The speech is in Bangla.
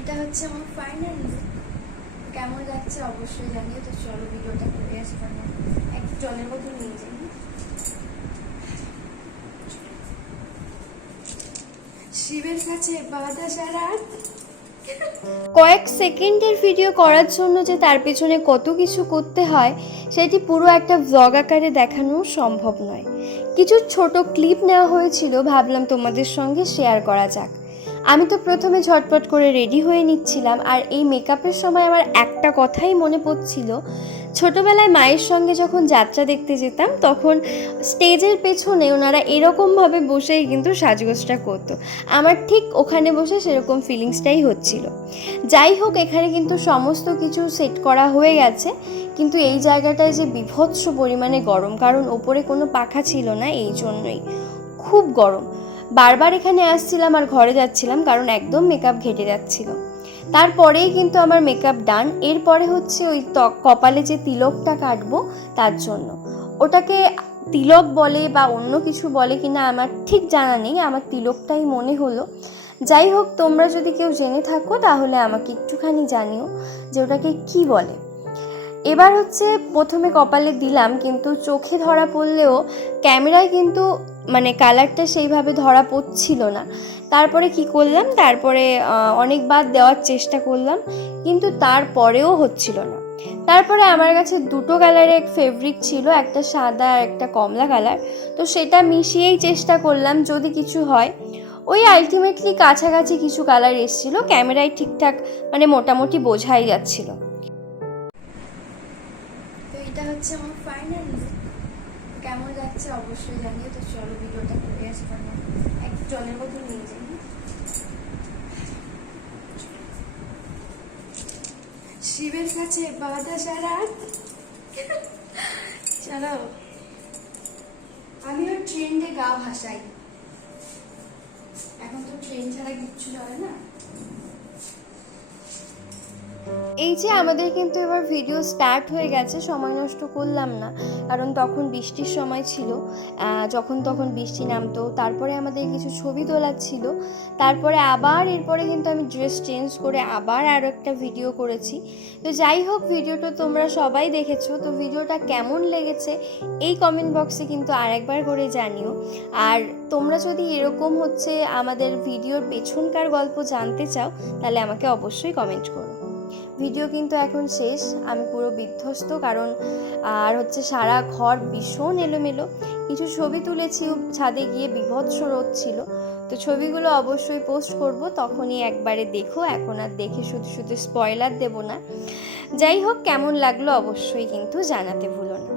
এটা হচ্ছে আমার ফাইনাল লুক। কেমন লাগছে অবশ্যই জানিও। তো চলো ভিডিওটা করে আসবো না, একটু জলের বোতল নিয়ে যাই। শিবের কাছে বাধা সারা কয়েক সেকেন্ডের ভিডিও করার জন্য যে তার পেছনে কত কিছু করতে হয় সেটি পুরো একটা ভ্লগ আকারে দেখানো সম্ভব নয়। কিছু ছোট ক্লিপ নেওয়া হয়েছিল, ভাবলাম তোমাদের সঙ্গে শেয়ার করা যাক। আমি তো প্রথমে ঝটপট করে রেডি হয়ে নিচ্ছিলাম, আর এই মেকআপের সময় আমার একটা কথাই মনে পড়ছিল। ছোটোবেলায় মায়ের সঙ্গে যখন যাত্রা দেখতে যেতাম তখন স্টেজের পেছনে ওনারা এরকমভাবে বসেই কিন্তু সাজগোজটা করতো। আমার ঠিক ওখানে বসে সেরকম ফিলিংসটাই হচ্ছিল। যাই হোক, এখানে কিন্তু সমস্ত কিছু সেট করা হয়ে গেছে, কিন্তু এই জায়গাটায় যে বীভৎস পরিমাণে গরম, কারণ ওপরে কোনো পাখা ছিল না, এই জন্যই খুব গরম। বারবার এখানে আসছিলাম আর ঘরে যাচ্ছিলাম, কারণ একদম মেকআপ ঘেটে যাচ্ছিল। তারপরেই কিন্তু আমার মেকআপ ডান। এরপরে হচ্ছে ওই কপালে যে তিলকটা কাটবো তার জন্য। ওটাকে তিলক বলে বা অন্য কিছু বলে কিনা আমার ঠিক জানা নেই, আমার তিলকটাই মনে হলো। যাই হোক, তোমরা যদি কেউ জেনে থাকো তাহলে আমাকে একটুখানি জানিও যে ওটাকে কি বলে। এবার হচ্ছে প্রথমে কপালে দিলাম, কিন্তু চোখে ধরা পড়লেও ক্যামেরায় কিন্তু মানে কালারটা সেইভাবে ধরা পড়ছিল না। তারপরে কি করলাম, তারপরে অনেকবার দেওয়ার চেষ্টা করলাম, কিন্তু তারপরেও হচ্ছিল না। তারপরে আমার কাছে দুটো কালারের ফেব্রিক ছিল, একটা সাদা আর একটা কমলা কালার। তো সেটা মিশিয়েই চেষ্টা করলাম যদি কিছু হয়। ওই আলটিমেটলি কাছাকাছি কিছু কালার এসেছিলো, ক্যামেরায় ঠিকঠাক মানে মোটামুটি বোঝাই যাচ্ছিল। তো এটা হচ্ছে আমার ফাইনাল লুক। কেমন লাগছে অবশ্যই জানিও। তো চলো ভিডিওটা করে আসবো না, একটু জলের বোতল নিয়ে যাই। শিবের কাছে বাধা সারা চলো আমিও ট্রেন্ডে গা ভাসাই। এখন তো ট্রেন ছাড়া কিচ্ছু চলে না। এই যে আমাদের কিন্তু এবার ভিডিও স্টার্ট হয়ে গেছে, সময় নষ্ট করলাম না, কারণ তখন বৃষ্টির সময় ছিল, যখন তখন বৃষ্টি নামতো। তারপরে আমাদের কিছু ছবি তোলার ছিল, তারপরে আবার এরপরে কিন্তু আমি ড্রেস চেঞ্জ করে আবার আরও একটা ভিডিও করেছি। তো যাই হোক, ভিডিওটা তোমরা সবাই দেখেছো, তো ভিডিওটা কেমন লেগেছে এই কমেন্ট বক্সে কিন্তু আরেকবার করে জানিও। আর তোমরা যদি এরকম হচ্ছে আমাদের ভিডিওর পেছনকার গল্প জানতে চাও তাহলে আমাকে অবশ্যই কমেন্ট করো। ভিডিও কিন্তু এখন শেষ, আমি পুরো বিধ্বস্ত, কারণ আর হচ্ছে সারা ঘর ভীষণ এলোমেলো। কিছু ছবি তুলেছি ছাদে গিয়ে, বীভৎস রোদ ছিল। তো ছবিগুলো অবশ্যই পোস্ট করব, তখনই একবারে দেখো, এখন আর দেখে শুধু শুধু স্পয়লার দেব না। যাই হোক, কেমন লাগলো অবশ্যই কিন্তু জানাতে ভুলো না।